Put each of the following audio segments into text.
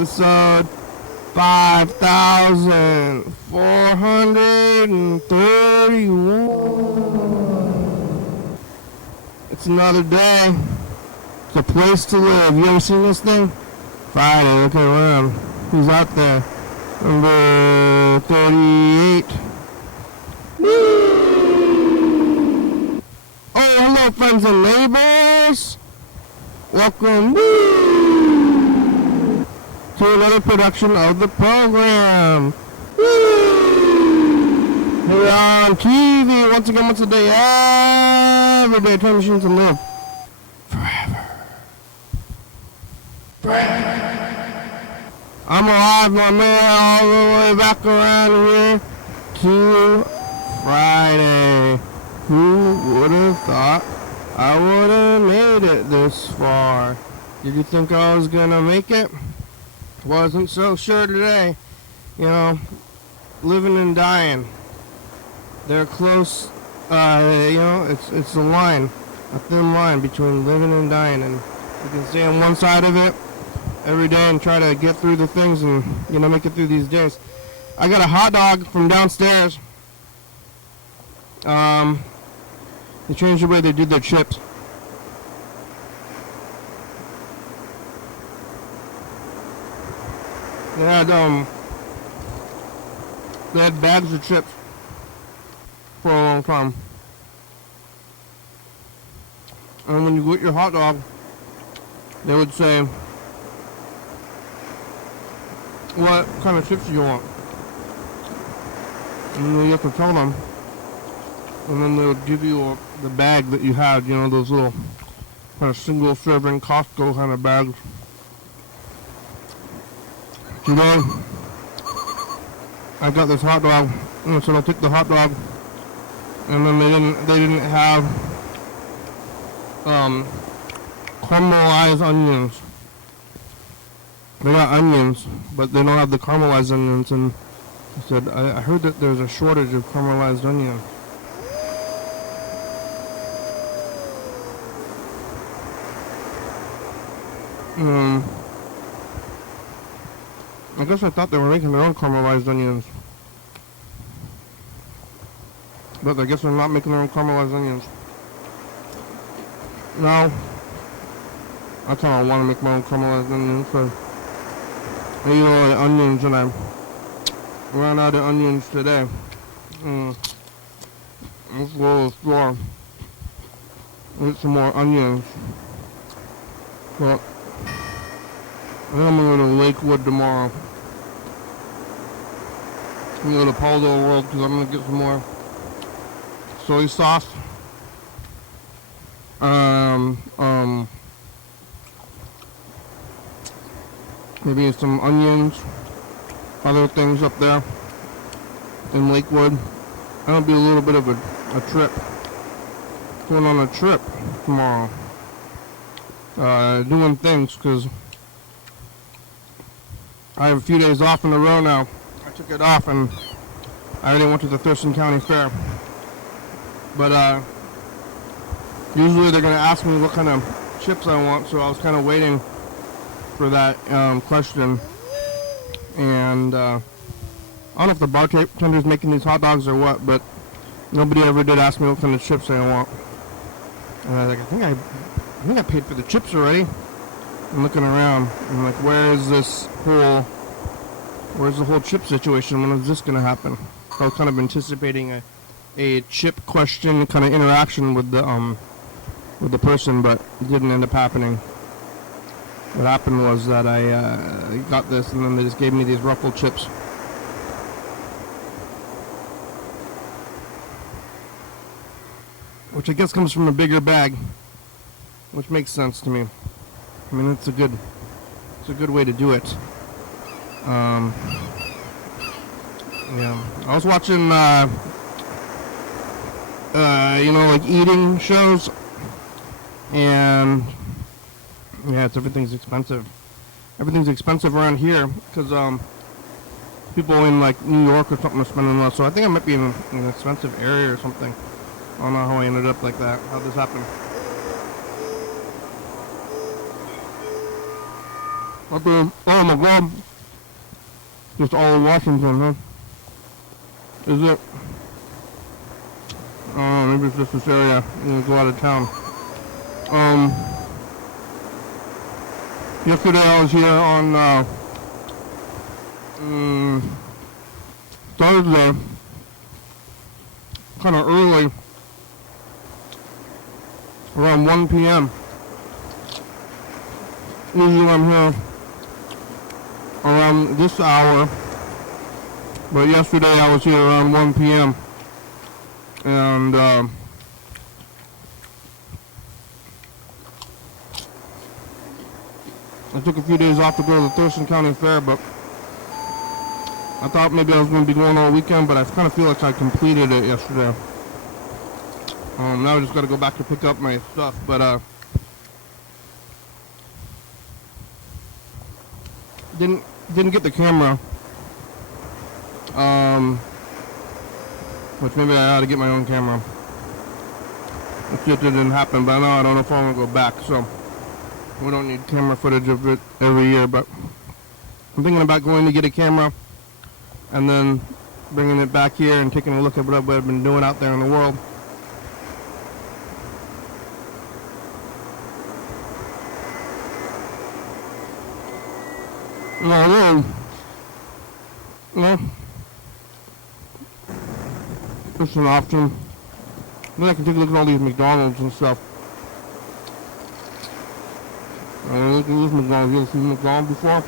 episode 5431. It's another day. It's a place to live. You ever seen this thing? Friday, look around. Who's out there? Number 38. Woo! Oh, hello, friends and neighbors. Welcome to another production of the program. Here we are on TV once again, once a day, every day. Time machines to live forever. I'm alive, my man, all the way back around here to Friday. Who would have thought I would have made it this far? Did you think I was gonna make it? Wasn't so sure today. You know, living and dying. They're close. You know, it's a line, a thin line between living and dying, and you can stay on one side of it every day and try to get through the things and, you know, make it through these days. I got a hot dog from downstairs. They changed the way they did their chips. They had bags of chips for a long time. And when you get your hot dog, they would say, what kind of chips do you want? And then you have to tell them. And then they would give you the bag that you had, you know, those little kind of single serving Costco kind of bags. Today, I got this hot dog, and I said I'll take the hot dog, and then they didn't have caramelized onions. They got onions, but they don't have the caramelized onions, and I said, I heard that there's a shortage of caramelized onions. I guess I thought they were making their own caramelized onions. But I guess they're not making their own caramelized onions. Now, I kind of want to make my own caramelized onions, because I eat all the onions and I ran out of onions today. Let's go to the store and get some more onions. But I think I'm going to go to Lakewood tomorrow. I'm going to go to Paldo World because I'm going to get some more soy sauce. Maybe some onions, other things up there in Lakewood. That'll be a little bit of a trip. Going on a trip tomorrow. Doing things because I have a few days off in a row now. I took it off and I already went to the Thurston County Fair. But usually they're going to ask me what kind of chips I want, so I was kind of waiting for that question. And I don't know if the bartender's making these hot dogs or what, but nobody ever did ask me what kind of chips I want. And I was like, I think I paid for the chips already. I'm looking around. I'm like, where's the whole chip situation? When is this going to happen? So I was kind of anticipating a chip question kind of interaction with the person, but it didn't end up happening. What happened was that I got this, and then they just gave me these Ruffle chips. Which I guess comes from a bigger bag, which makes sense to me. I mean, it's a good way to do it. Yeah, I was watching, you know, like eating shows, and yeah, everything's expensive. Everything's expensive around here because people in like New York or something are spending less. So I think I might be in an expensive area or something. I don't know how I ended up like that. How this happened. Up there, oh my god. Just all of Washington, huh? Is it? I don't know, maybe it's just this area. You go out of town. Yesterday I was here on Thursday, kind of early, around 1 p.m. Usually I'm here around this hour, but yesterday I was here around 1 p.m. and I took a few days off to go to the Thurston County Fair, but I thought maybe I was going to be going all weekend, but I kind of feel like I completed it yesterday. Now I just got to go back to pick up my stuff, but didn't get the camera, which maybe I ought to get my own camera. It just didn't happen, but I don't know if I want to go back, so we don't need camera footage of it every year, but I'm thinking about going to get a camera and then bringing it back here and taking a look at what I've been doing out there in the world. No, it's an option. Then I can take a look at all these McDonald's and stuff. Look at this McDonald's. You ever seen McDonald's before?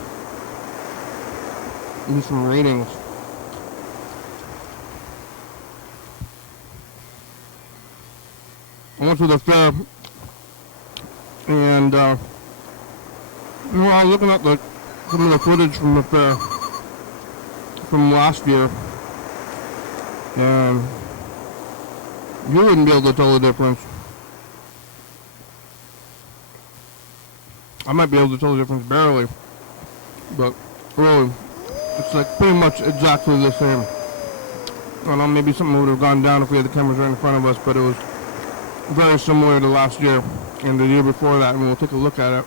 Need some ratings. I went to the fair, and I was looking at some of the footage from the fair from last year, and you wouldn't be able to tell the difference. I might be able to tell the difference barely, but really, it's like pretty much exactly the same. I don't know, maybe something would have gone down if we had the cameras right in front of us, but it was very similar to last year and the year before that, and we'll take a look at it.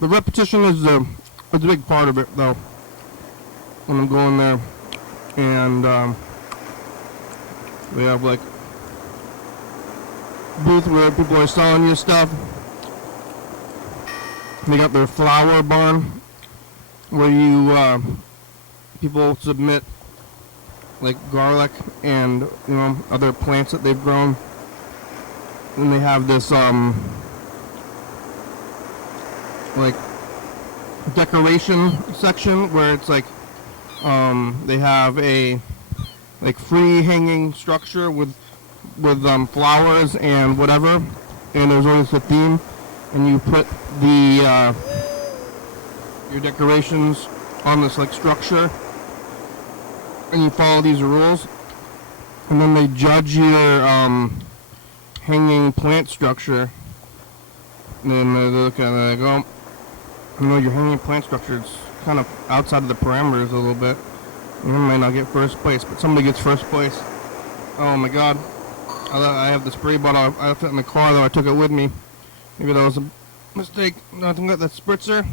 The repetition is a big part of it, though, when I'm going there, and we have like booth where people are selling you stuff. They got their flower barn where you people submit like garlic and other plants that they've grown, and they have this like decoration section where it's like they have a like free hanging structure with flowers and whatever, and there's always a theme, and you put the your decorations on this like structure, and you follow these rules, and then they judge your hanging plant structure, and then they look at it and they go, your hanging plant structure is kind of outside of the parameters a little bit. You might not get first place, but somebody gets first place. Oh my god. I have the spray bottle. I left it in the car, though I took it with me. Maybe that was a mistake. No, I think that spritzer.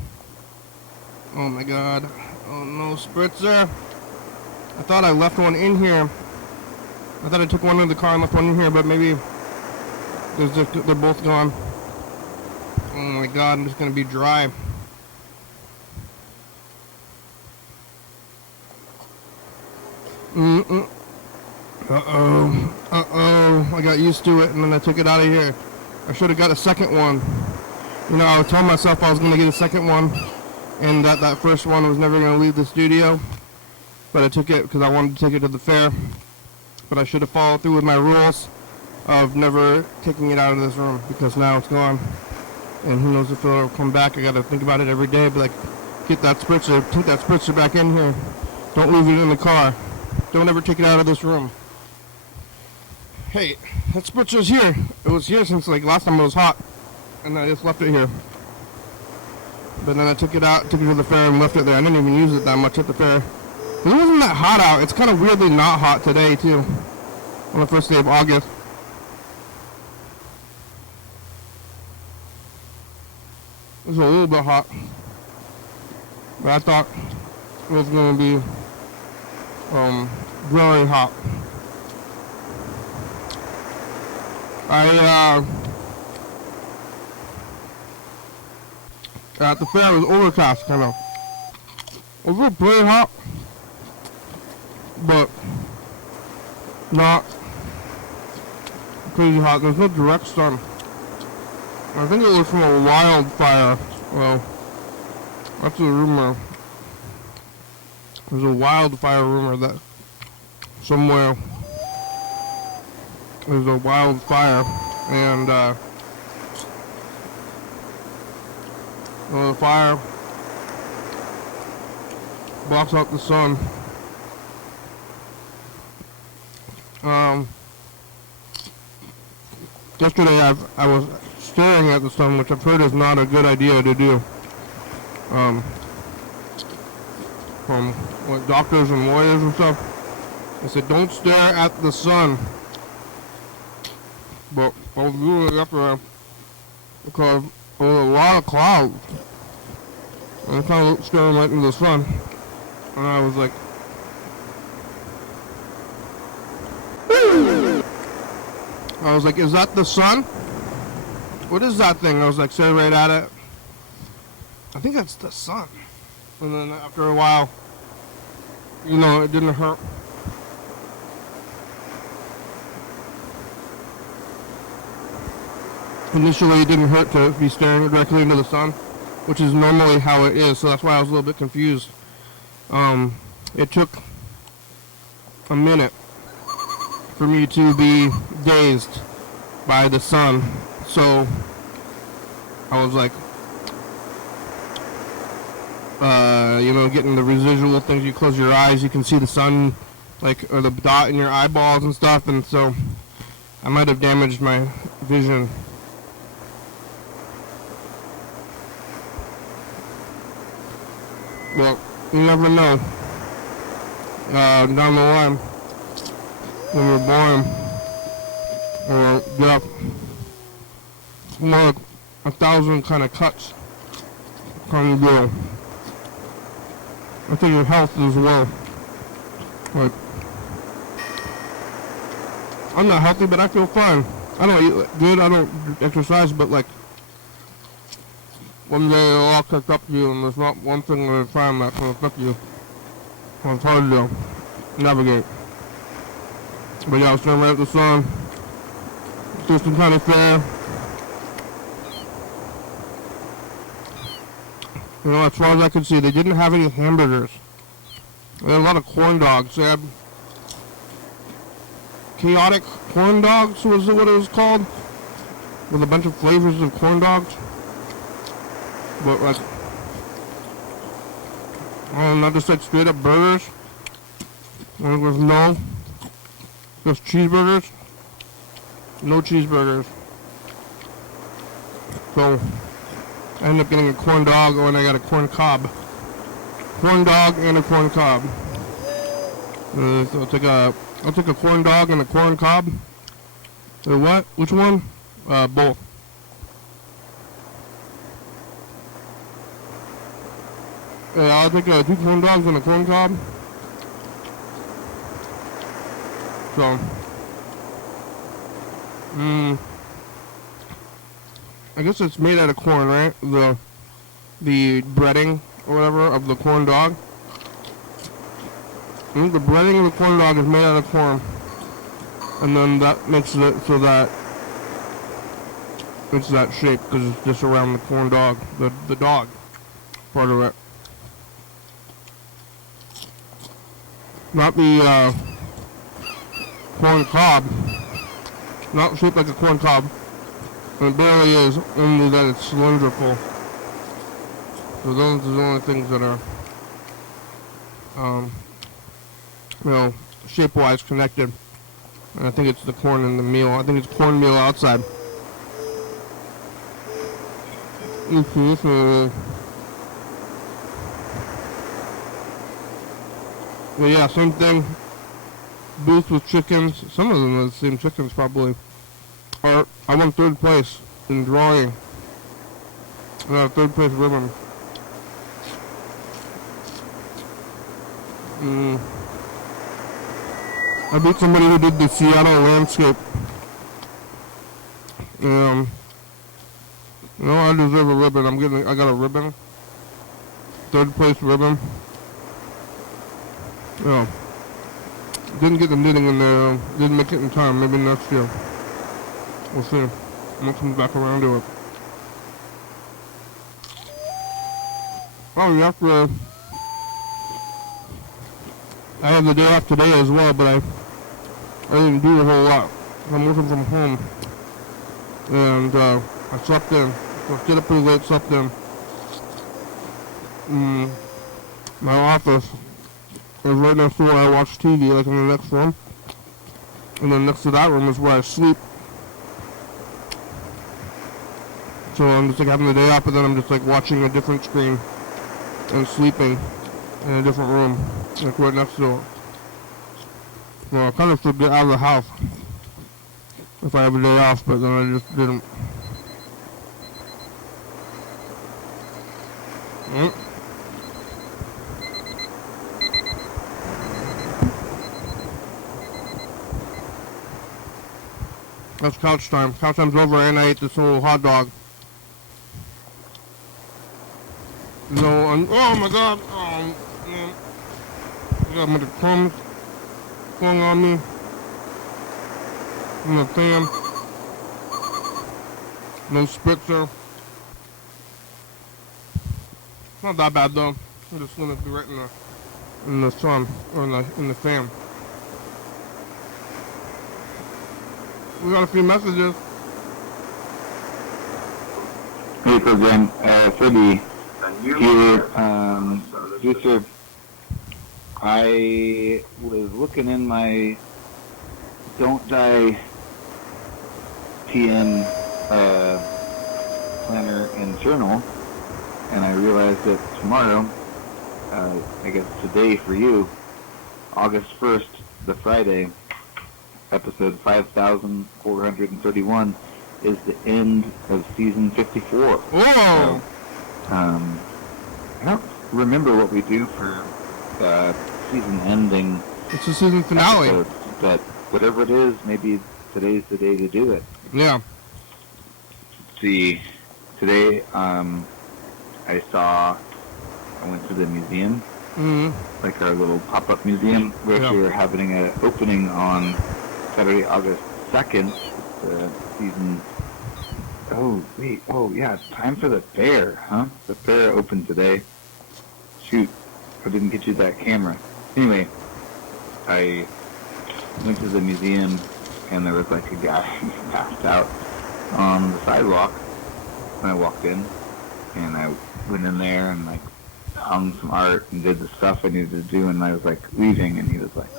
Oh my god. Oh no, spritzer. I thought I left one in here. I thought I took one in the car and left one in here, but maybe they're both gone. Oh my god, I'm just gonna be dry. Uh-oh, I got used to it and then I took it out of here. I should have got a second one. I was telling myself I was going to get a second one, and that first one was never going to leave the studio, but I took it because I wanted to take it to the fair. But I should have followed through with my rules of never taking it out of this room, because now it's gone. And who knows if it'll come back. I got to think about it every day, but like, get that spritzer, put that spritzer back in here. Don't leave it in the car. Don't ever take it out of this room. Hey, that spritzer's here. It was here since like last time it was hot, and I just left it here. But then I took it out, took it to the fair and left it there. I didn't even use it that much at the fair. It wasn't that hot out. It's kind of weirdly not hot today too, on the first day of August. It's a little bit hot. But I thought it was going to be very hot. At the fair it was overcast, kind of. It was pretty hot, but not crazy hot. There's no direct sun. I think it was from a wildfire. Well, that's a rumor. There's a wildfire rumor that somewhere there's a wildfire, and the fire blocks out the sun. Yesterday I was staring at the sun, which I've heard is not a good idea to do. From like doctors and lawyers and stuff, they said don't stare at the sun. But I was doing it yesterday because there was a lot of clouds, and I kind of staring right into the sun, and I was like, is that the sun? What is that thing? I was like, staring right at it. I think that's the sun. And then after a while, you know, it didn't hurt. Initially, it didn't hurt to be staring directly into the sun, which is normally how it is, so that's why I was a little bit confused. It took a minute for me to be dazed by the sun, so I was like, you know, getting the residual things. You close your eyes, you can see the sun, like, or the dot in your eyeballs and stuff, and so I might have damaged my vision. Well, you never know. Down the line, when we're born, or get up, more like 1,000 kind of cuts come to go. I think your health as well. Like, I'm not healthy, but I feel fine. I don't eat good, I don't exercise, but like, one day it'll all catch up to you, and there's not one thing at a time that's going to affect you. Well, it's hard to navigate. But yeah, I was staring right at the sun. Thurston County Fair. You know, as far as I could see, they didn't have any hamburgers. They had a lot of corn dogs. They had chaotic corn dogs, was what it was called, with a bunch of flavors of corn dogs. But like, not just like straight up burgers. There was no, just cheeseburgers. No cheeseburgers. So I ended up getting a corn dog, and I got a corn cob. Corn dog and a corn cob. So I'll take a corn dog and a corn cob. Or what? Which one? Both. Yeah, I'll take 2 corn dogs and a corn cob. So, I guess it's made out of corn, right? The breading or whatever of the corn dog. The breading of the corn dog is made out of corn, and then that makes it so that it's that shape because it's just around the corn dog, the dog part of it. Not the corn cob. Not shaped like a corn cob. And it barely is, only that it's cylindrical. So those are the only things that are, you know, shape-wise connected. And I think it's the corn and the meal. I think it's cornmeal outside. But yeah, same thing. Booth with chickens. Some of them are the same chickens probably. I won 3rd place in drawing. Third place ribbon. I beat somebody who did the Seattle landscape. No, I deserve a ribbon. I got a ribbon. Third place ribbon. Yeah. Didn't get the knitting in there. Didn't make it in time. Maybe next year. We'll see. I'm gonna come back around to it. Oh, yeah. I have the day off today as well, but I didn't do a whole lot. I'm working from home. And I slept in. So I stayed up pretty late, slept in. My office is right next to where I watch TV, like in the next room. And then next to that room is where I sleep. So I'm just like having the day off, but then I'm just like watching a different screen and sleeping in a different room, like right next to it. Well, I kind of should get out of the house if I have a day off, but then I just didn't. That's couch time. Couch time's over, and I ate this little hot dog. No, oh my god! I got the crumbs falling on me from the pan. No spritzer. It's not that bad though. I'm just gonna be right in the sun or in the fan. We got a few messages. Hey, program. Freddie, here, Yusuf, I was looking in my Don't Die TN planner and journal, and I realized that tomorrow, I guess today for you, August 1st, the Friday, episode 5431 is the end of season 54. Whoa! So, I don't remember what we do for season ending. It's the season finale. Episodes, but whatever it is, maybe today's the day to do it. Yeah. Let's see, today I went to the museum, like our little pop-up museum, where we were having an opening on Saturday, August 2nd, season. Oh, wait. Oh, yeah. It's time for the fair, huh? The fair opened today. Shoot. I didn't get you that camera. Anyway, I went to the museum, and there was like a guy passed out on the sidewalk when I walked in. And I went in there and like hung some art and did the stuff I needed to do, and I was like leaving, and he was like,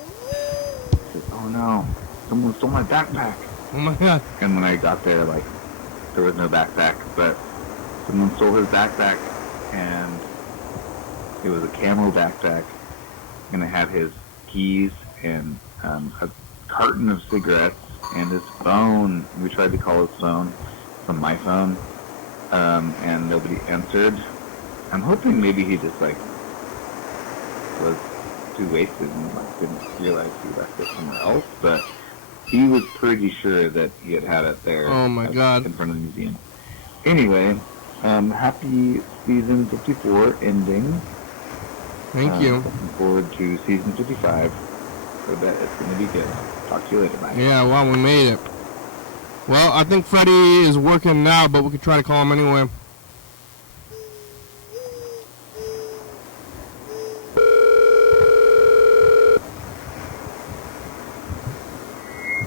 "Oh no, someone stole my backpack." Oh my god. And when I got there, like, there was no backpack, but someone stole his backpack, and it was a camo backpack, and it had his keys and a carton of cigarettes and his phone. We tried to call his phone from my phone, and nobody answered. I'm hoping maybe he just, like, was too wasted and, like, didn't realize he left it somewhere else, but he was pretty sure that he had it there. Oh my god. In front of the museum. Anyway, happy season 54 ending. Thank you. Looking forward to season 55. So that it's going to be good. Talk to you later. Bye. Yeah, wow, we made it. Well, I think Freddie is working now, but we could try to call him anyway.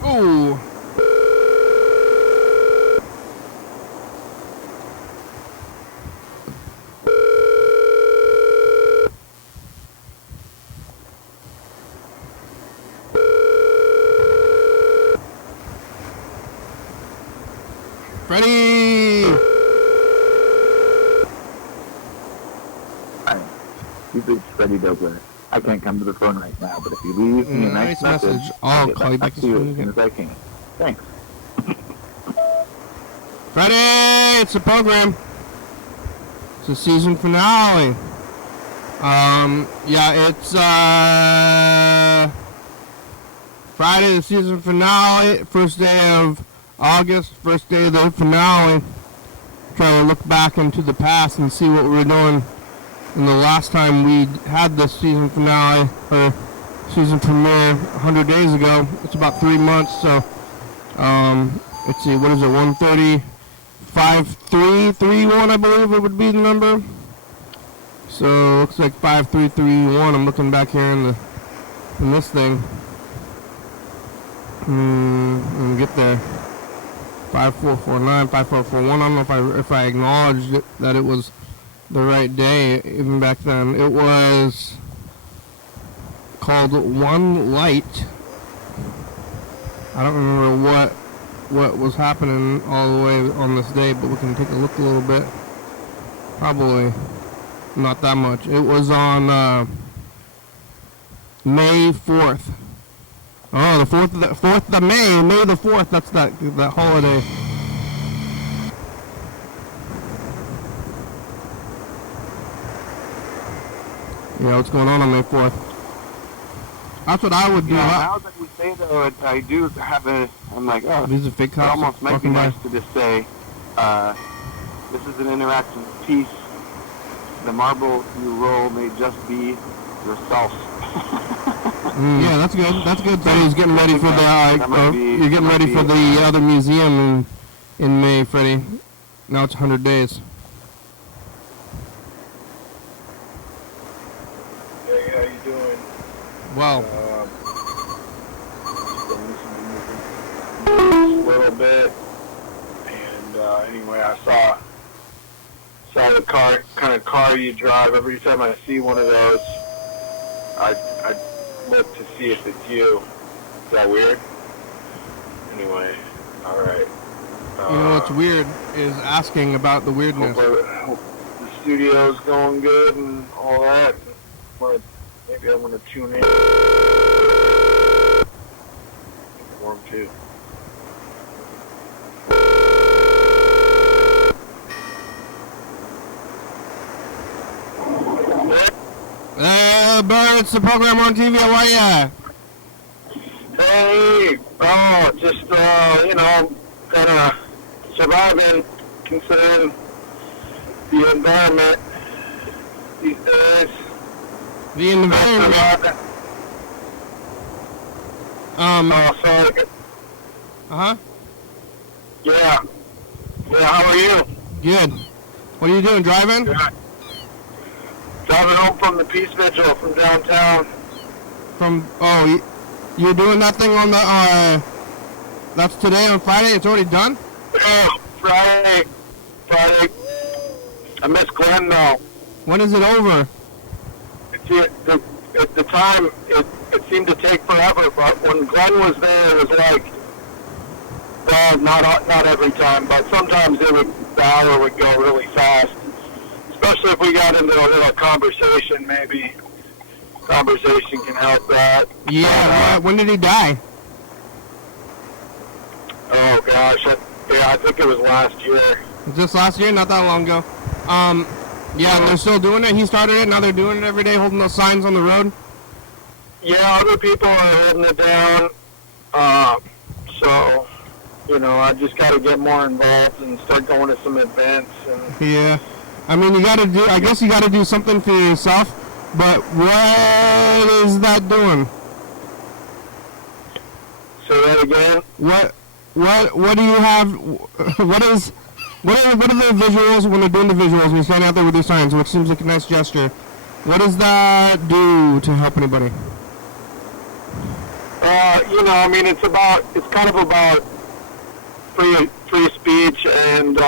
Oh. Freddie! Hi. This is Freddie Dobler. I can't come to the phone right now, but if you leave me a nice message, I'll get call you back to you as soon as I can. Thanks. Freddie, it's a program. the season finale. Yeah, it's Friday, the season finale, first day of August, first day of the finale. Trying to look back into the past and see what we were doing in the last time we had this season finale, or season premiere 100 days ago. It's about 3 months, so let's see, what is it, 135,331, I believe it would be the number. So looks like 5331. I'm looking back here in this thing. Let me get there. 5449, 5441. I don't know if I acknowledged it, that it was the right day even back then. It was called One Light. I don't remember what was happening all the way on this day, but we can take a look a little bit. Probably not that much. It was on May 4th. Oh, the 4th of May, May the 4th. That's that holiday. Yeah, what's going on May 4th? That's what I would do. Yeah, now that we say though, I do have I'm like, oh, these are fake cops. It almost might be nice to just say, this is an interactive piece. The marble you roll may just be yourself. Yeah, that's good. That's good. So he's getting ready for you're getting ready for the other museum in May, Freddie. Now it's 100 days. Hey, how you doing? Well. A little bit, and anyway, I saw the kind of car you drive. Every time I see one of those, I look to see if it's you. Is that weird? Anyway, all right. You know what's weird is asking about the weirdness. Hope the studio's going good and all that. Maybe I'm gonna tune in. Warm too. Bird, it's the program on TV. How are ya? Hey, just, kind of surviving, considering the environment these days. The environment? Sorry. Uh-huh. Yeah. Yeah, how are you? Good. What are you doing, driving? Good. Driving home from the Peace Vigil from downtown. You're doing that thing on the, that's today on Friday? It's already done? Oh, Friday. I miss Glenn, though. When is it over? At the time, it seemed to take forever, but when Glenn was there, it was like, well, not every time, but sometimes the hour would go really fast. Especially if we got into a little conversation, maybe. Conversation can help that. Yeah, when did he die? Oh, gosh. I think it was last year. Was this last year? Not that long ago. Yeah, and they're still doing it? He started it, now they're doing it every day, holding those signs on the road? Yeah, other people are holding it down. So, I just got to get more involved and start going to some events. Yeah. I mean, I guess you got to do something for yourself, but what is that doing? Say that again? What do you have, what are the visuals, when they're doing the visuals, and you're standing out there with these signs, which seems like a nice gesture, what does that do to help anybody? It's kind of about free speech and,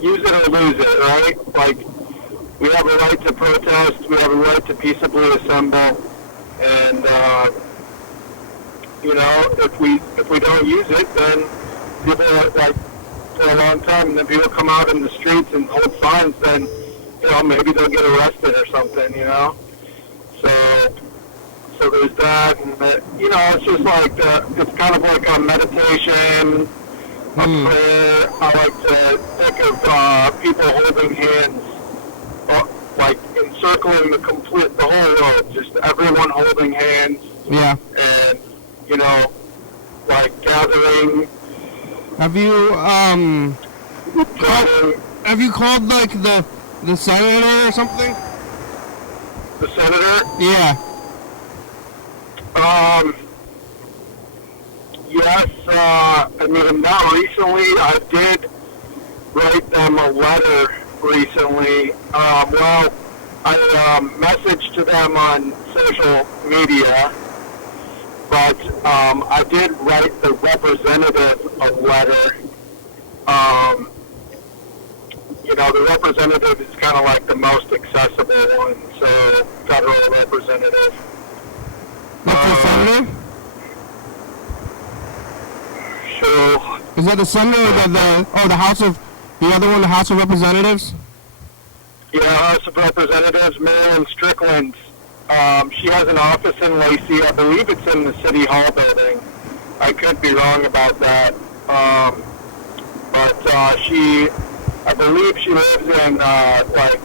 use it or lose it, right? Like, we have a right to protest, we have a right to peaceably assemble, and, if we don't use it, then people for a long time, and then people come out in the streets and hold signs, then, maybe they'll get arrested or something, So there's that, and it's just like, it's kind of like a meditation, a prayer. I like to think of people holding hands, like encircling the whole world, just everyone holding hands. Yeah. And, you know, like gathering. Have you called like the senator or something? The senator? Yeah. Yes, I mean, not recently. I did write them a letter recently. Well, I messaged to them on social media, but I did write the representative a letter. You know, the representative is kind of like the most accessible one, so federal representative. What's the senator? So, Is that the senator or the House of, the other one, the House of Representatives? yeah, House of Representatives, Marilyn Strickland. She has an office in Lacey. I believe it's in the City Hall building. I could be wrong about that. But I believe she lives in, like,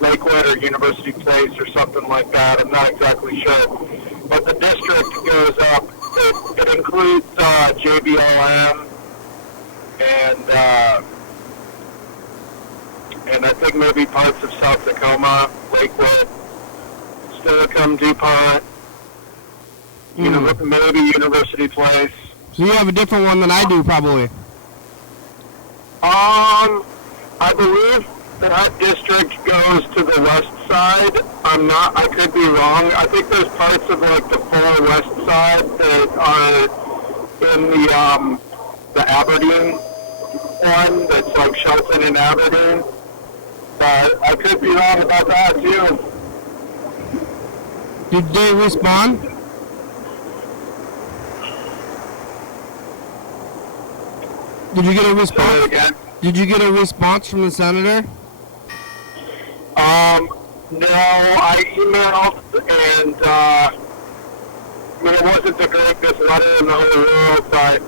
Lakewood or University Place or something like that. I'm not exactly sure. But the district goes up. It includes JBLM and I think maybe parts of South Tacoma, Lakewood, Steilacoom, DuPont, maybe University Place. So you have a different one than I do, probably. I believe that district goes to the west side. I could be wrong. I think there's parts of like the far west side that are in the Aberdeen one, that's like Shelton and Aberdeen. But I could be wrong about that too. Did they respond? Did you get a response? Say it again. Did you get a response from the senator? No, I emailed, and I mean, it wasn't the greatest letter in the whole world, but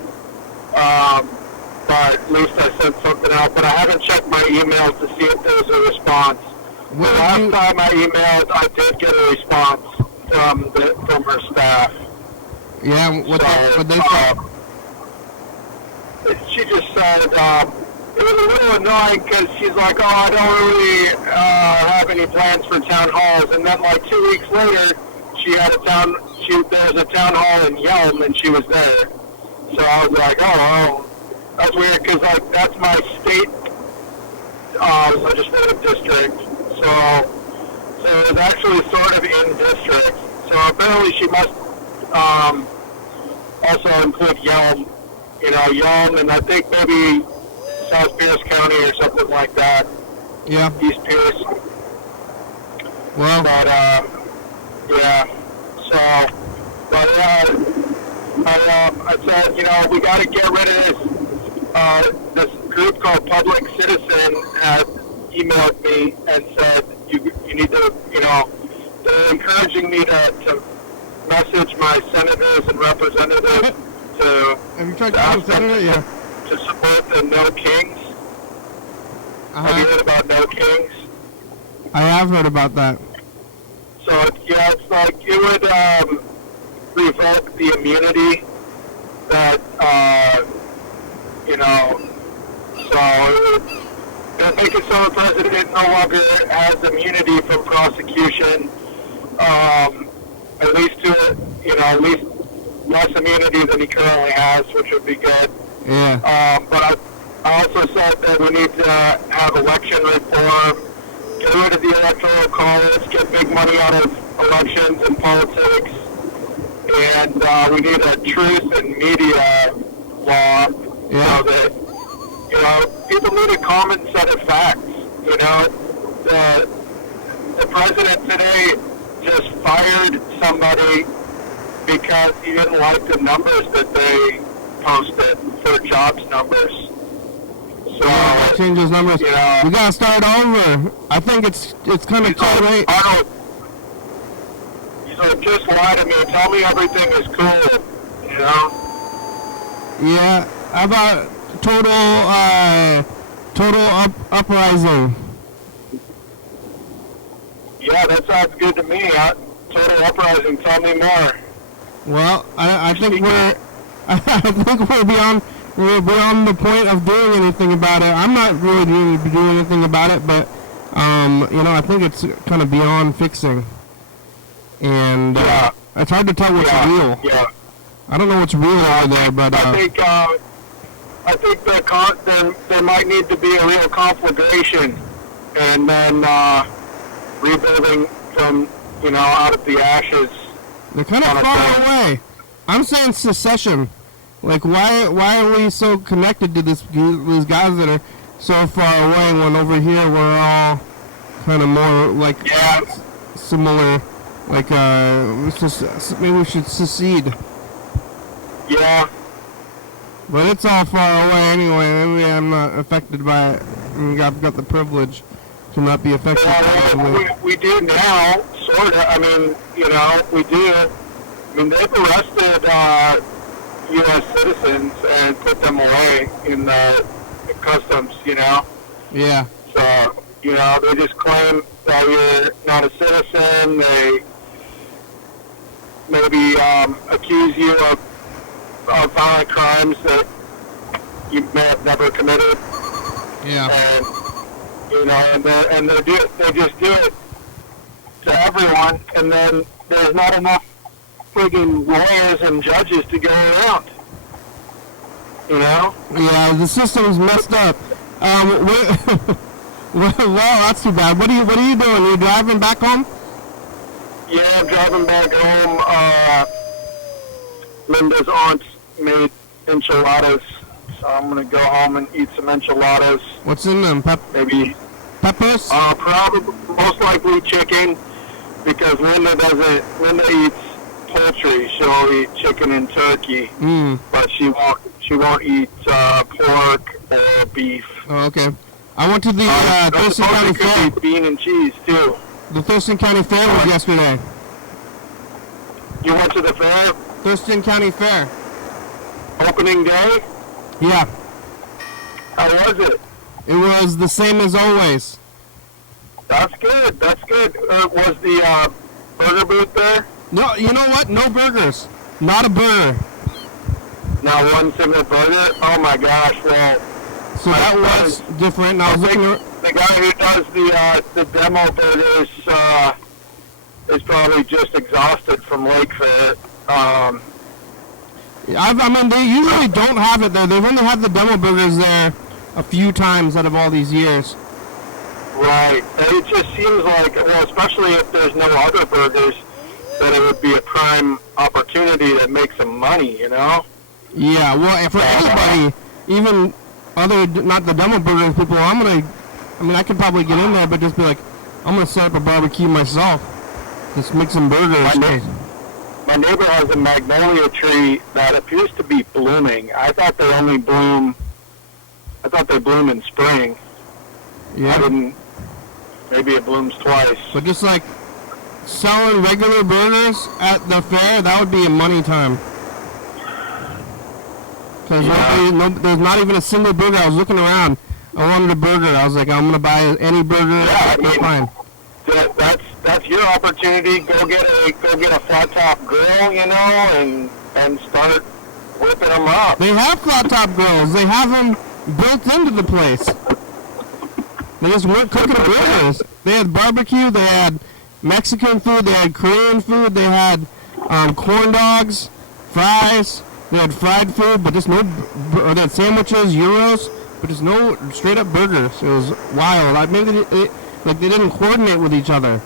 at least I sent something out. But I haven't checked my emails to see if there was a response. The last time I emailed, I did get a response from her staff. Yeah, what they said? She just said, it was a little annoying because she's like, oh, I don't really have any plans for town halls. And then like 2 weeks later, there was a town hall in Yelm and she was there. So I was like, oh, well, that's weird because like that's my state legislative district. So it was actually sort of in district. So apparently she must also include Yelm, Yelm, and I think maybe South Pierce County or something like that. Yeah. East Pierce. Well. But, yeah. So, but, I said, we got to get rid of this group called Public Citizen has emailed me and said, you need to, they're encouraging me to message my senators and representatives to... Have you tried to call the senator? Yeah. To support the No Kings. Have you heard about No Kings? I have heard about that. So, it's like it would revoke the immunity that, so it would make it so the president no longer has immunity from prosecution, at least less immunity than he currently has, which would be good. Yeah. But I also said that we need to have election reform, get rid of the electoral college, get big money out of elections and politics, and we need a truth and media law so that, people need a common set of facts. The president today just fired somebody because he didn't like the numbers that they posted for jobs numbers. So change those numbers. We gotta start over. I think it's kind of too late. So just lie to me and tell me everything is cool. Yeah. How about total uprising. Yeah, that sounds good to me. Total uprising. Tell me more. Well, I think we're beyond the point of doing anything about it. I'm not really doing anything about it, but I think it's kind of beyond fixing, and it's hard to tell what's real. Yeah. I don't know what's real over there, but I think there might need to be a real conflagration, and then rebuilding from out of the ashes. They're kind of far away. I'm saying secession. Like, why are we so connected to these guys that are so far away when over here we're all kind of more like similar? Like, maybe we should secede. Yeah. But it's all far away anyway. Maybe I'm not affected by it. I've got the privilege to not be affected by it. We do now, sort of. I mean, we do. I mean, they've arrested U.S. citizens and put them away in the customs, Yeah. So, they just claim that you're not a citizen. They maybe accuse you of violent crimes that you may have never committed. Yeah. And they just do it to everyone, and then there's not enough friggin' lawyers and judges to go around. Yeah, the system's messed up. Well, that's too bad. What are you doing? Are you driving back home? Yeah, I'm driving back home. Linda's aunt made enchiladas, so I'm gonna go home and eat some enchiladas. What's in them? Maybe peppers? Probably, most likely chicken, because Linda eats poultry. She'll eat chicken and turkey, but she won't eat pork or beef. Oh, okay. I went to the Thurston County Fair. Eat bean and cheese too. The Thurston County Fair was yesterday. You went to the fair? Thurston County Fair. Opening day? Yeah. How was it? It was the same as always. That's good. Was the burger booth there? No, you know what? No burgers. Not a burger. Not one single burger? Oh my gosh, well... So that was different. I was looking at... The guy who does the demo burgers is probably just exhausted from Lake Fair. I mean, they usually don't have it there. They've only had the demo burgers there a few times out of all these years. Right. It just seems like, well, especially if there's no other burgers, that it would be a prime opportunity to make some money, Yeah, well, for anybody, even not the demo burgers people, I could probably get in there, but just be like, I'm going to set up a barbecue myself. Just make some burgers. My neighbor has a magnolia tree that appears to be blooming. I thought they bloom in spring. Yeah. Maybe it blooms twice. But just like selling regular burgers at the fair, that would be a money time. Because there's not even a single burger. I was looking around. I wanted a burger. I was like, I'm going to buy any burger. Yeah, fine. That's your opportunity. Go get a flat top grill, and start whipping them up. They have flat top grills. They have them built into the place. They just weren't cooking burgers. They had barbecue. They had Mexican food. They had Korean food. They had corn dogs, fries. They had fried food, but just no. They had sandwiches, gyros, but just no straight up burgers. It was wild. Maybe they didn't coordinate with each other.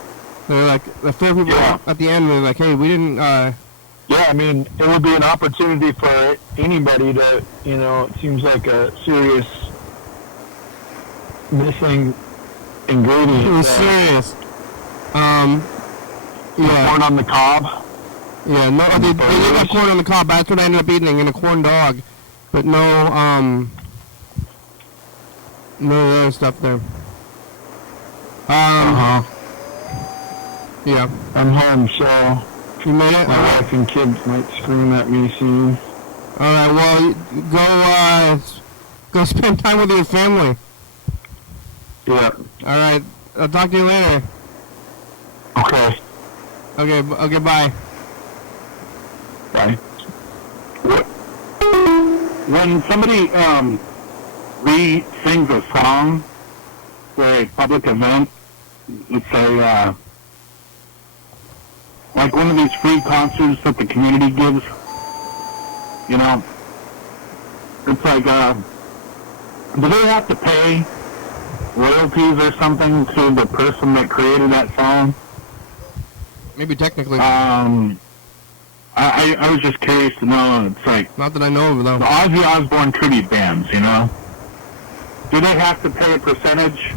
They're like the fair people at the end. They're like, hey, we didn't. Yeah, I mean, it would be an opportunity for anybody to, it seems like a serious missing ingredient. It was serious. Corn on the cob. Yeah, no, they did have corn on the cob. That's what I ended up eating, and a corn dog, but no other stuff there. Yeah. I'm home, so you made it. My wife and kids might scream at me soon. All right, well, Go spend time with your family. Yeah. All right. I'll talk to you later. Okay. Okay, bye. Bye. When somebody re-sings a song for a public event, let's say like one of these free concerts that the community gives, you know, it's like, do they have to pay royalties or something to the person that created that song? Maybe technically. I was just curious to know. It's like, not that I know of, though. The Ozzy Osbourne tribute bands, you know, do they have to pay a percentage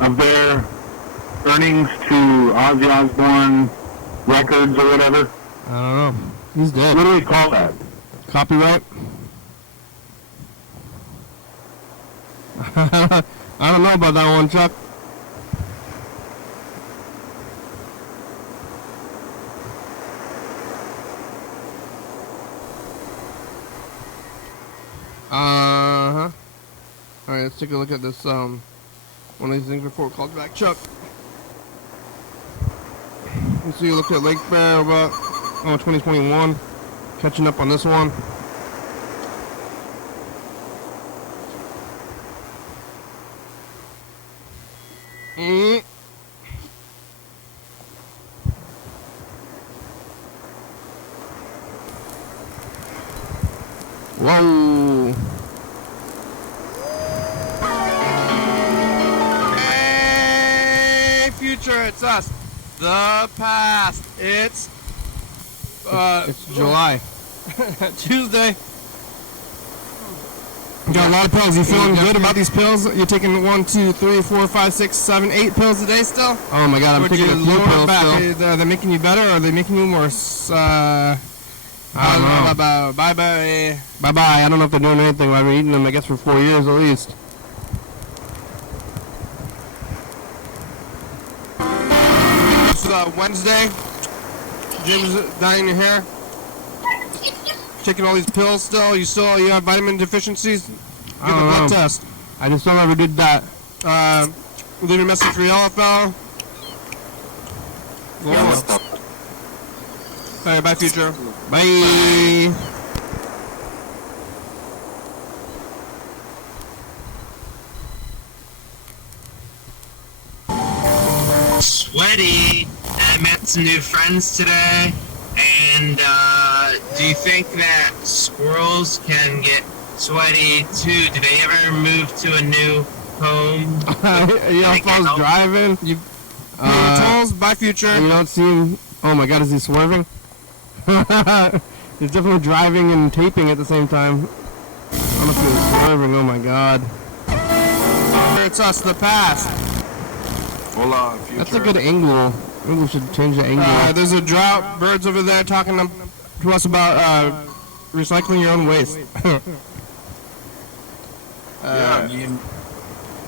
of their earnings to Ozzy Osbourne Records or whatever? I don't know. He's dead. What do we call that? Copyright? I don't know about that one, Chuck. Uh-huh. Alright, let's take a look at this, one of these things before it calls back. Chuck. Let's see, look at Lake Bear about, 2021. Catching up on this one. Whoa. Hey, future, it's us. The past. It's July. Tuesday. You got a lot of pills. You feeling good about these pills? You're taking 1, 2, 3, 4, 5, 6, 7, 8 pills a day still? Oh my god, I'm taking a few pills still. Are they making you better or are they making you worse? I don't know. Bye-bye. Bye-bye. I don't know if they're doing anything. I've been eating them, I guess, for 4 years at least. It's Wednesday. Jim's dyeing your hair. Taking all these pills still. You have vitamin deficiencies? Get the blood test. I just don't ever did that. Leave a message for LFL. Alright, bye, future. Bye. Sweaty. I met some new friends today, and do you think that squirrels can get sweaty too? Do they ever move to a new home? Yeah, if I was driving, tolls, bye, future. You don't see him. Oh my god, is he swerving? He's definitely driving and taping at the same time. Honestly, he's swerving. Oh my god. It's us, the past. Hola, future. That's a good angle. Maybe we should change the angle. There's a drought. Birds over there talking to us about recycling your own waste. Yeah, I mean,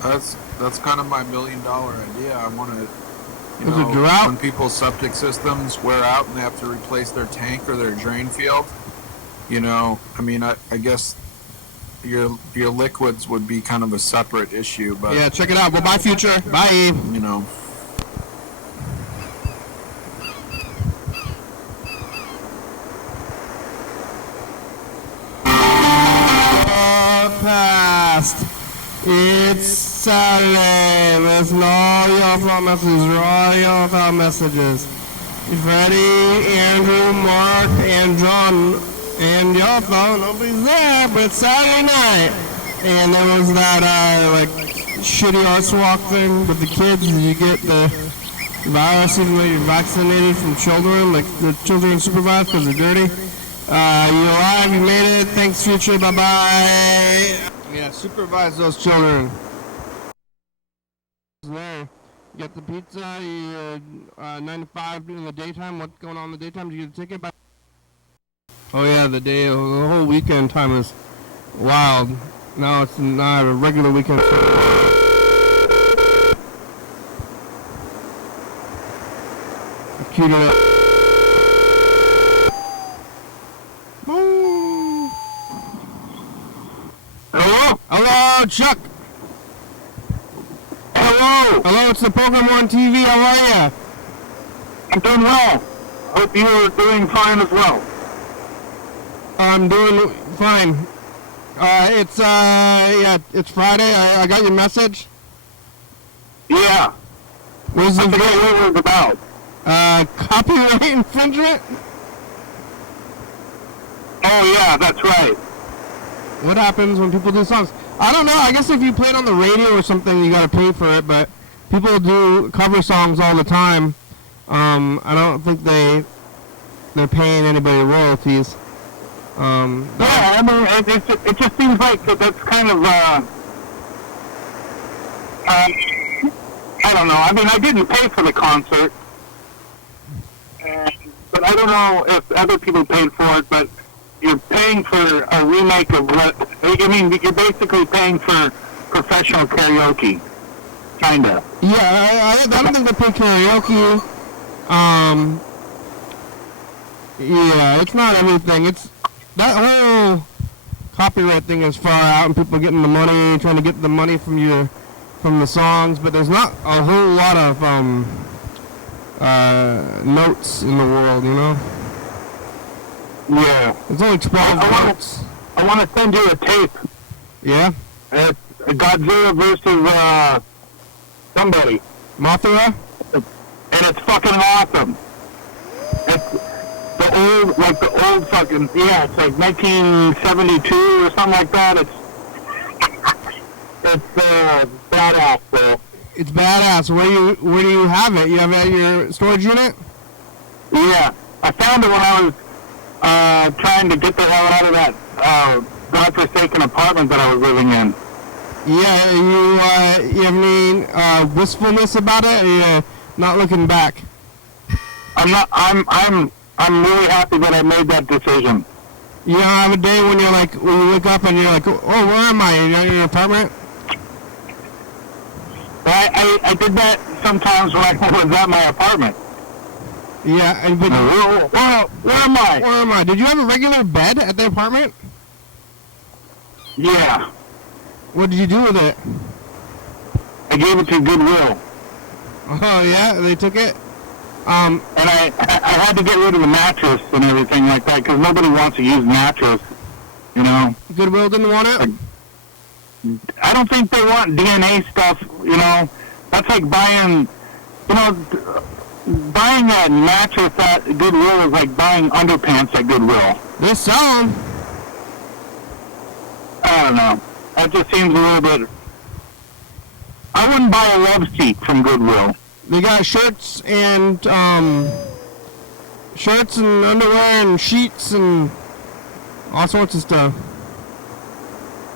that's kind of my $1 million idea. I want to, you know, when people's septic systems wear out and they have to replace their tank or their drain field, you know, I mean, I guess your liquids would be kind of a separate issue, but yeah, check it out. Well, bye, future. Bye. You know. Past. It's Saturday. It's all your phone messages. All your phone messages. Freddie, Andrew, Mark, and John, and your phone. Nobody's there, but it's Saturday night. And there was that like shitty arts walk thing with the kids. You get the virus even though you're vaccinated from children. Like the children are supervised because they're dirty. You're alive, you made it. Thanks, future. Bye-bye. Yeah, supervise those children. There. You got the pizza. You're 9 to 5 in the daytime. What's going on in the daytime? Did you get a ticket? Oh, yeah, the whole weekend time is wild. Now it's not a regular weekend. Queued it up. Hello? Hello? Hello, Chuck. Hello. Hello, it's the program on TV. How are you? I'm doing well. Hope you are doing fine as well. I'm doing fine. It's Friday. I got your message. Yeah. I forget what it was about. Copyright infringement? Oh, yeah, that's right. What happens when people do songs? I don't know. I guess if you play it on the radio or something, you gotta pay for it, but people do cover songs all the time. I don't think they're paying anybody royalties. Yeah, I mean, it just seems like that's kind of, I don't know. I mean, I didn't pay for the concert, but I don't know if other people paid for it, but you're paying for a remake of what, I mean, you're basically paying for professional karaoke, kinda. Yeah, I don't think they pay karaoke. Yeah, it's not everything. It's that whole copyright thing is far out, and people getting the money, trying to get the money from the songs, but there's not a whole lot of notes in the world, you know? Yeah. There's only 12 notes. I want to send you a tape. Yeah? It's Godzilla versus, somebody. Mothra? And it's fucking awesome. It's the old fucking, yeah, it's like 1972 or something like that. It's badass, bro. It's badass. Where do you have it? You have it at your storage unit? Yeah. I found it when I was trying to get the hell out of that godforsaken apartment that I was living in. Yeah, you have any wistfulness about it, or you not looking back? I'm really happy that I made that decision. You don't have a day when you wake up and you're like, oh, where am I? You're in your apartment? I did that sometimes when I was at my apartment. Yeah, but where am I? Where am I? Did you have a regular bed at the apartment? Yeah. What did you do with it? I gave it to Goodwill. Oh, yeah? They took it? And I had to get rid of the mattress and everything like that, because nobody wants to use mattress, you know. Goodwill didn't want it? I don't think they want DNA stuff, you know. That's like buying, you know, buying a mattress at Goodwill is like buying underpants at Goodwill. They sell them. I don't know. That just seems a little bit... I wouldn't buy a love seat from Goodwill. They got shirts and underwear and sheets and all sorts of stuff.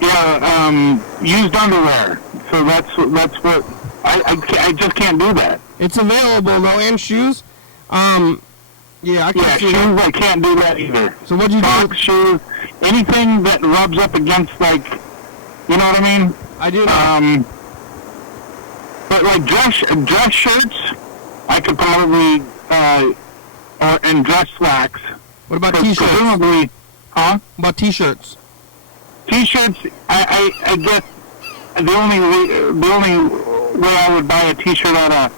Yeah, used underwear. So that's what I just can't do that. It's available though, and shoes. Yeah, I can't see shoes. that. I can't do that either. So what'd you do? Shoes, anything that rubs up against, like, you know what I mean? I do. But like dress shirts, I could probably and dress slacks. What about t-shirts? Presumably, huh? What about t-shirts? T-shirts, I guess the only way I would buy a t-shirt at a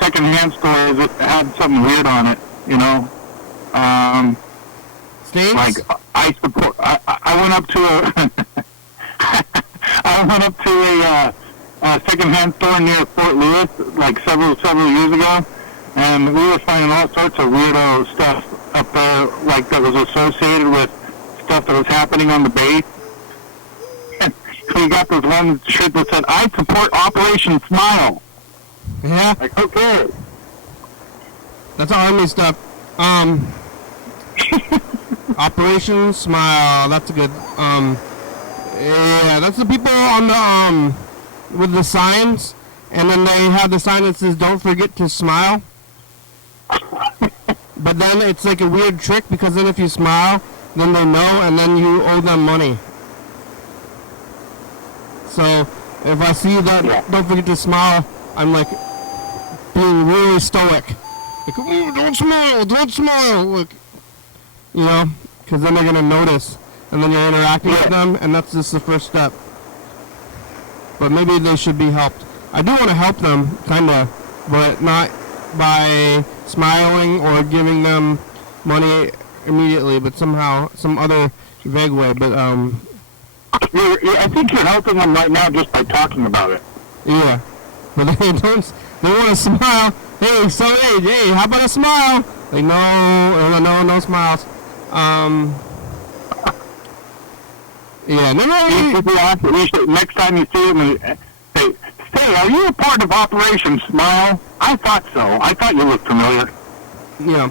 second-hand store is if it had something weird on it, you know. Stains? Like I support. I went up to a second-hand store near Fort Lewis like several years ago, and we were finding all sorts of weirdo stuff up there, like that was associated with stuff that was happening on the base. We got this one shirt that said, "I support Operation Smile." Yeah. Like, okay. That's Army stuff. Operation Smile. That's a good. Yeah, that's the people on the with the signs, and then they have the sign that says "Don't forget to smile." But then it's like a weird trick, because then if you smile, then they know, and then you owe them money. So if I see that "Don't forget to smile," I'm like being really stoic. Like, oh, don't smile, look. You know, because then they're going to notice, and then you're interacting with them, and that's just the first step. but maybe they should be helped. I do want to help them, kinda, but not by smiling or giving them money immediately, but somehow, some other vague way. But I think you're helping them right now just by talking about it. Yeah, but they don't. They want to smile. Hey, hey, how about a smile? Like no smiles. Yeah, next time you see them, say, are you a part of Operation Smile? I thought so. I thought you looked familiar. Yeah.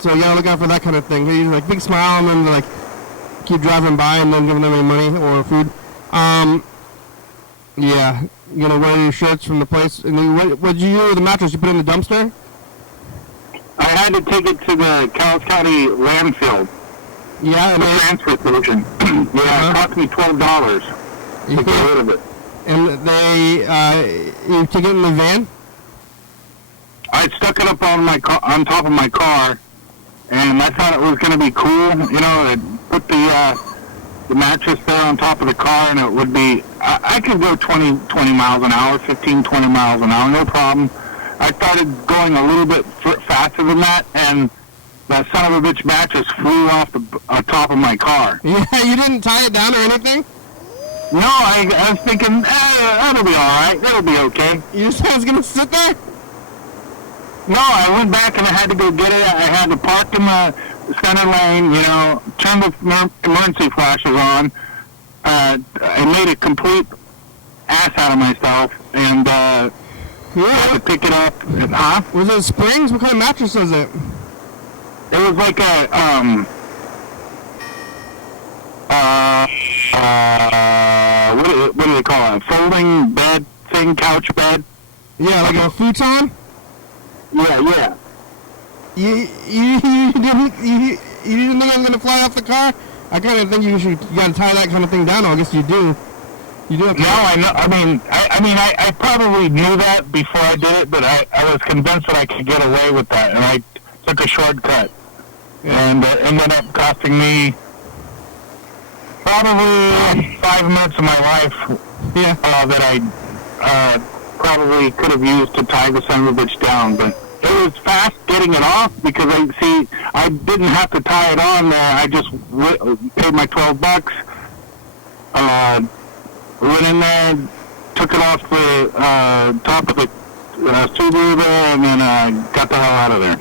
So you gotta look out for that kind of thing. You like big smile and then like keep driving by and then giving them any money or food. Yeah, you gonna wear your shirts from the place. And then what'd you do with the mattress? You put it in the dumpster? I had to take it to the Carroll County landfill. Yeah, and the transfer station. Yeah, it cost me $12 to get rid of it. And you took it in the van? I stuck it up on top of my car, and I thought it was going to be cool. You know, I'd put the mattress there on top of the car, and it would be. I could go 20 miles an hour, 15, 20 miles an hour, no problem. I started going a little bit faster than that, and that son of a bitch mattress flew off the top of my car. Yeah, you didn't tie it down or anything? No, I was thinking, that'll be all right. That'll be okay. You just was going to sit there? No, I went back and I had to go get it. I had to park in the center lane, you know, turn the emergency flashes on. I made a complete ass out of myself, and I had to pick it up. Was it springs? What kind of mattress was it? It was like a, what do they call it? A folding bed thing, couch bed? Yeah, like a futon? Yeah. You didn't think I was gonna fly off the car? I kind of think you gotta tie that kind of thing down. I guess you do. You do. No, I know. I probably knew that before I did it, but I was convinced that I could get away with that, and I took a shortcut, and it ended up costing me probably 5 minutes of my life. Yeah. That I probably could have used to tie the son of a bitch down, but it was fast getting it off because I didn't have to tie it on there. I just paid my $12. Went in there, took it off the top of the Subaru there, and then got the hell out of there.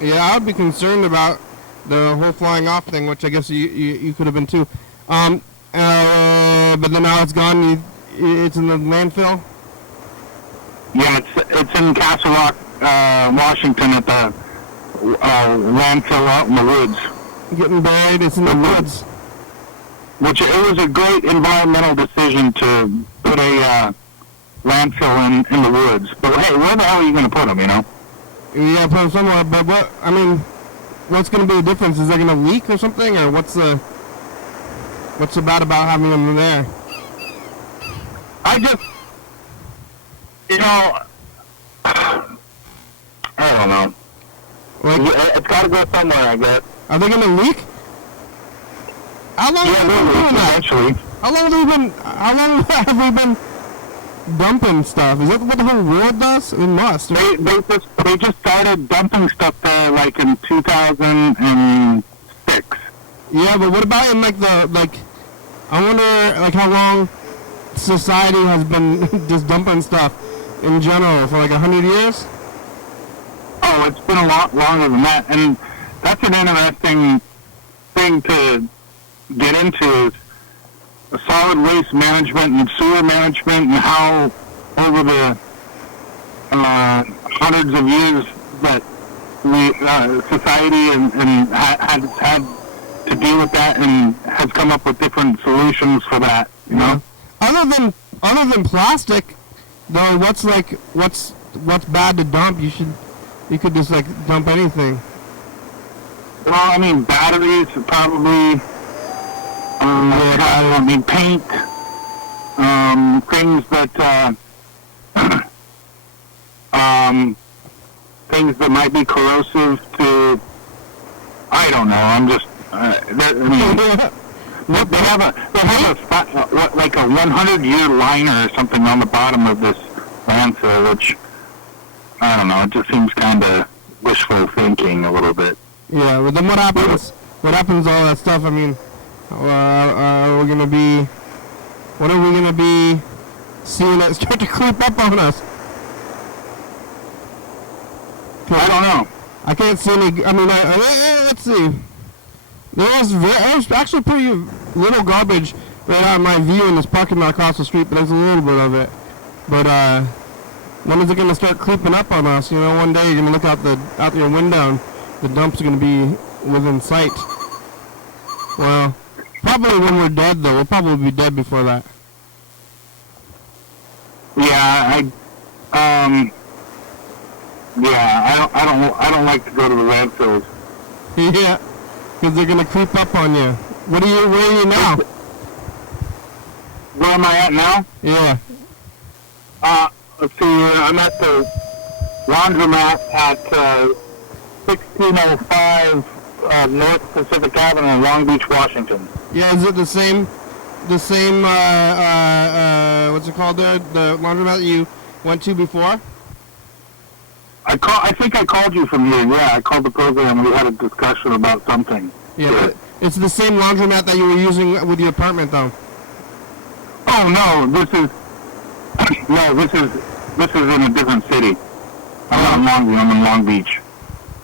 Yeah, I would be concerned about the whole flying off thing, which I guess you could have been too. But then now it's gone. It's in the landfill. Yeah, it's in Castle Rock, Washington, at the landfill out in the woods. Getting buried. It's in the woods. Which it was a great environmental decision to put a landfill in the woods. But hey, where the hell are you going to put them? You know? You got to put them somewhere. But what's going to be the difference? Is they going to leak or something, or what's so bad about having them there? I just, I don't know. Like, it's got to go somewhere, I guess. Are they going to leak? How long have we been doing that? Eventually. How long have we been dumping stuff? Is that what the whole world does? It must. Right? They just started dumping stuff there like in 2006. Yeah, but what about in I wonder like how long society has been just dumping stuff in general for like 100 years? Oh, it's been a lot longer than that, and that's an interesting thing to get into, is solid waste management and sewer management, and how over the hundreds of years that society has had to deal with that and has come up with different solutions for that. You know, other than plastic, though, what's bad to dump? You could just dump anything. Well, I mean, batteries probably. Paint, things that might be corrosive to. I don't know. I'm just. They have a spot, like a 100-year liner or something on the bottom of this landfill, which, I don't know, it just seems kind of wishful thinking a little bit. Yeah, well, then what happens? What happens to all that stuff? I mean, are we gonna be? What are we gonna be seeing that start to creep up on us? I don't know. I can't see any. I mean, let's see. There's actually pretty little garbage right out of my view in this parking lot across the street, but there's a little bit of it. But when is it gonna start creeping up on us? You know, one day you're gonna look out your window and the dump's gonna be within sight. Well, probably when we're dead, though. We'll probably be dead before that. Yeah, I don't like to go to the landfills. Yeah, because they're gonna creep up on you. Where are you now? Where am I at now? Yeah. Let's see, I'm at the laundromat at 1605 North Pacific Avenue in Long Beach, Washington. Yeah, is it the same, what's it called there? The laundromat that you went to before? I think I called you from here, yeah. I called the program. We had a discussion about something. Yeah, it's the same laundromat that you were using with your apartment, though. Oh, no, this is in a different city. I'm not in Longview, I'm in Long Beach.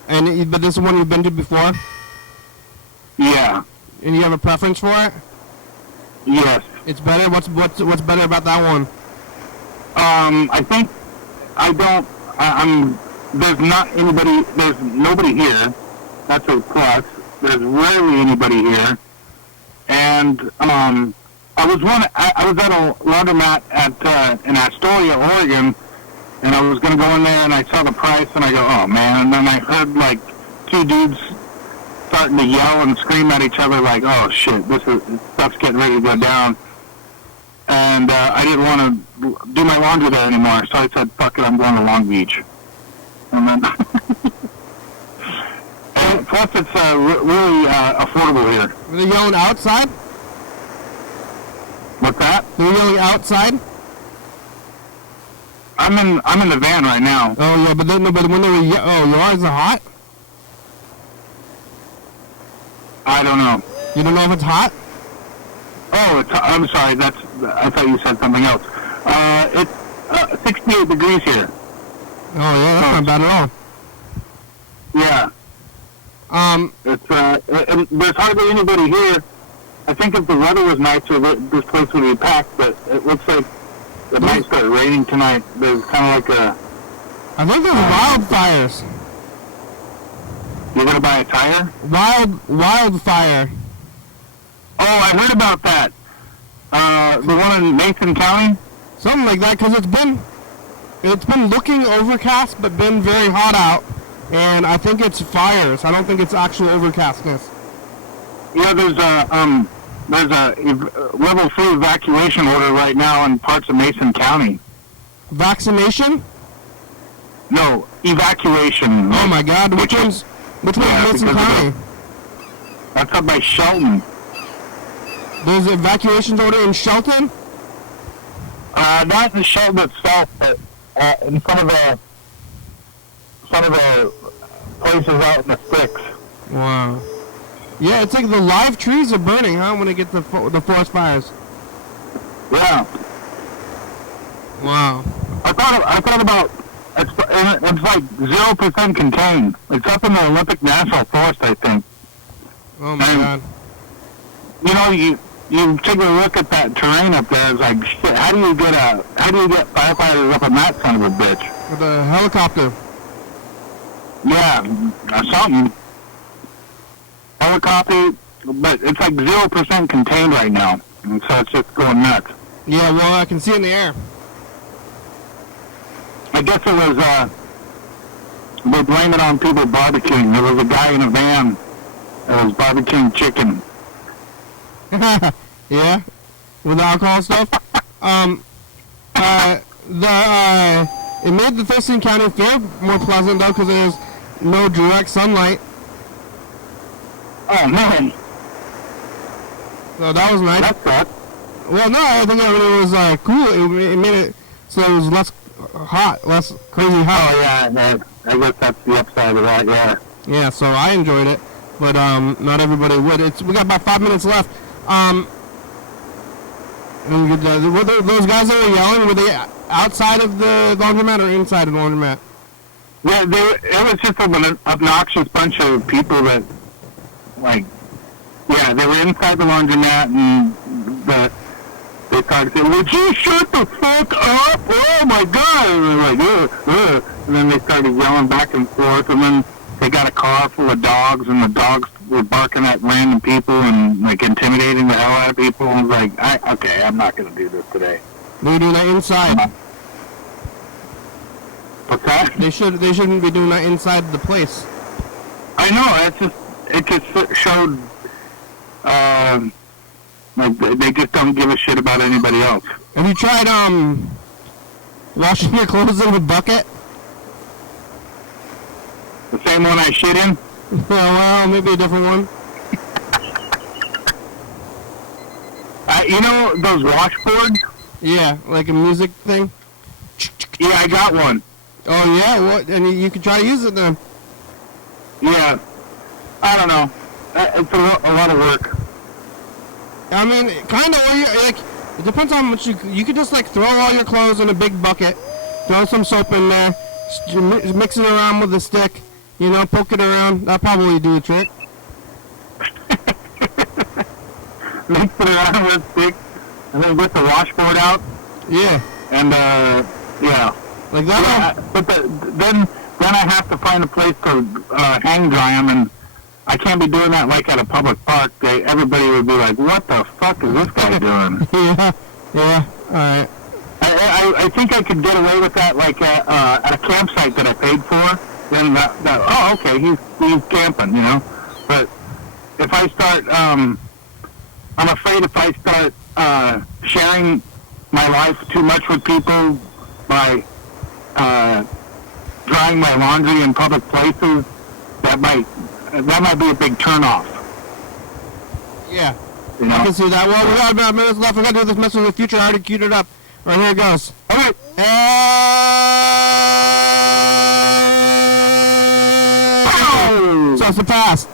But this is one you've been to before? Yeah. And you have a preference for it? Yes. It's better? What's better about that one? There's nobody here. That's a plus. There's rarely anybody here. And, I was at a laundromat in Astoria, Oregon, and I was going to go in there, and I saw the price, and I go, oh, man. And then I heard, like, two dudes starting to yell and scream at each other, like, oh, shit, this stuff's getting ready to go down. And I didn't want to do my laundry there anymore, so I said, fuck it, I'm going to Long Beach. And then... and plus, it's really affordable here. Are they yelling outside? What's that? They're yelling outside? I'm in the van right now. Oh, yeah, but when they were yours are hot? I don't know. You don't know if it's hot? Oh, I'm sorry. I thought you said something else. It's 68 degrees here. Oh, yeah, that's not bad at all. Yeah. There's hardly anybody here. I think if the weather was nicer, this place would be packed, but it looks like it might start raining tonight. There's kind of like a... I think there's wildfires. You're going to buy a tire? Wildfire. Oh, I heard about that. The one in Mason County? Something like that, because it's been looking overcast, but been very hot out, and I think it's fires. I don't think it's actual overcastness. Yeah, there's a level 3 evacuation order right now in parts of Mason County. Vaccination? No, evacuation. Oh my God! Which one's Mason County? That's up by Shelton. There's an evacuation order in Shelton? Not in Shelton itself, but in some of the places out in the sticks. Wow. Yeah, it's like the live trees are burning, huh? When they get the forest fires. Yeah. Wow. I thought about it's like 0% contained. It's up in the Olympic National Forest, I think. Oh my God. You know, you take a look at that terrain up there. It's like, shit. How do you get firefighters up on that son of a bitch? With a helicopter. Yeah, something. Helicopter, but it's like 0% contained right now, and so it's just going nuts. Yeah, well, I can see it in the air. I guess it was, they blame it on people barbecuing. There was a guy in a van that was barbecuing chicken. Yeah? With the alcohol stuff? It made the Thurston County fair more pleasant, though, because there's no direct sunlight. Oh, man. So that was nice. That's that. Well, no, I think it was cool. It made it so it was less hot, less crazy hot. Oh, yeah. I guess that's the upside of that, yeah. Yeah, so I enjoyed it, but not everybody would. We got about 5 minutes left. Were those guys that were yelling, were they outside of the laundromat or inside of the laundromat? Yeah, it was just an obnoxious bunch of people that, like, yeah, they were inside the laundromat, and they started saying, would you shut the fuck up? Oh, my God! And they're like, ugh. And then they started yelling back and forth, and then they got a car full of dogs, and the dogs were barking at random people and, like, intimidating the hell out of people. And I was like, okay, I'm not going to do this today. They do that inside. What's that? They shouldn't be doing that inside the place. I know, it just showed, like, they just don't give a shit about anybody else. Have you tried, washing your clothes in a bucket? The same one I shit in? Well, maybe a different one. You know those washboards? Yeah, like a music thing? Yeah, I got one. Oh, yeah? What? And you could try to use it then. Yeah. I don't know. It's a lot of work. I mean, kind of. Like, it depends on how much you could just, like, throw all your clothes in a big bucket, throw some soap in there, mix it around with a stick, you know, poke it around. That'll probably do the trick. Mix it around with a stick, and then get the washboard out. Yeah. And, yeah. Like that? Yeah, but then I have to find a place to hang dry them, and I can't be doing that like at a public park. Everybody would be like, what the fuck is this guy doing? Yeah, alright. I think I could get away with that like at a campsite that I paid for. Then oh, okay, he's camping, you know. But if I start, I'm afraid if I start sharing my life too much with people by drying my laundry in public places, that might be a big turnoff. Yeah. You know? I can see that. Well, we got about minutes left. We got to do this message of the future. I already queued it up. Right here it goes. All right. So it's a pass.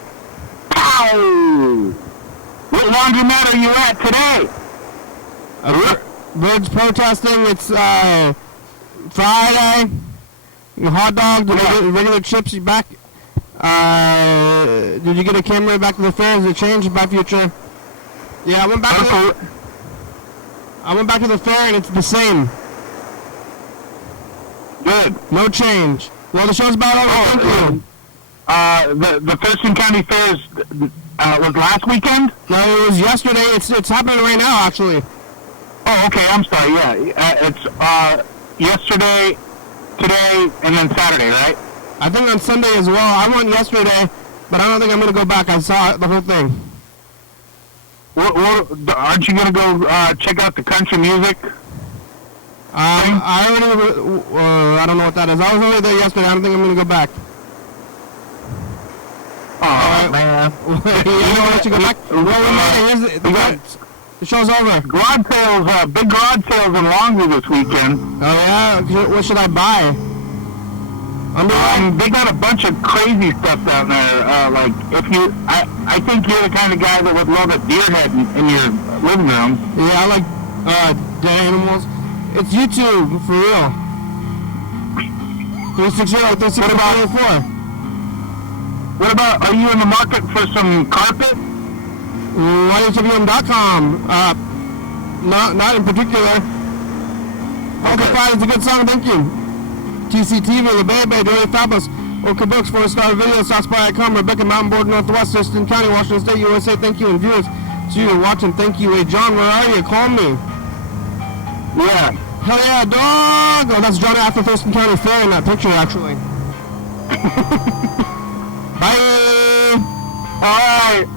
Pow! What laundromat are you at today? Birds protesting. It's Friday. The hot dog, the regular chips. You back? Did you get a camera back to the fair? Has it changed by future? Yeah, I went back to the fair and it's the same. Good. No change. Well, the show's about over. Thank you. The Thurston County Fair was last weekend? No, it was yesterday. It's happening right now, actually. Oh, okay. I'm sorry. Yeah, it's yesterday, today, and then Saturday, right? I think on Sunday as well. I went yesterday, but I don't think I'm going to go back. I saw the whole thing. Aren't you going to go check out the country music? I don't know what that is. I was only there yesterday. I don't think I'm going to go back. Oh, man. You don't want to go back? The show's over. Garage sales, big garage sales in Longview this weekend. Oh, yeah? What should I buy? They got a bunch of crazy stuff down there. Like, I think you're the kind of guy that would love a deer head in your living room. Yeah, I like dead animals. It's YouTube, for real. 360, 364. What about, are you in the market for some carpet? YDHWM.com. Not in particular. Okay, fine, it's a good song, thank you. TCTV, The Baby, Dirty Fabulous, Oka Books, 4-star video, SouthSpy.com, Rebecca Mountain Board, Northwest, Thurston County, Washington State, USA, thank you, and viewers, so you're watching, thank you. Hey, John, where are you? Call me. Yeah. Hell yeah, dog! Oh, that's John after Thurston County Fair in that picture, actually. Bye! Alright.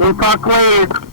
We'll talk later.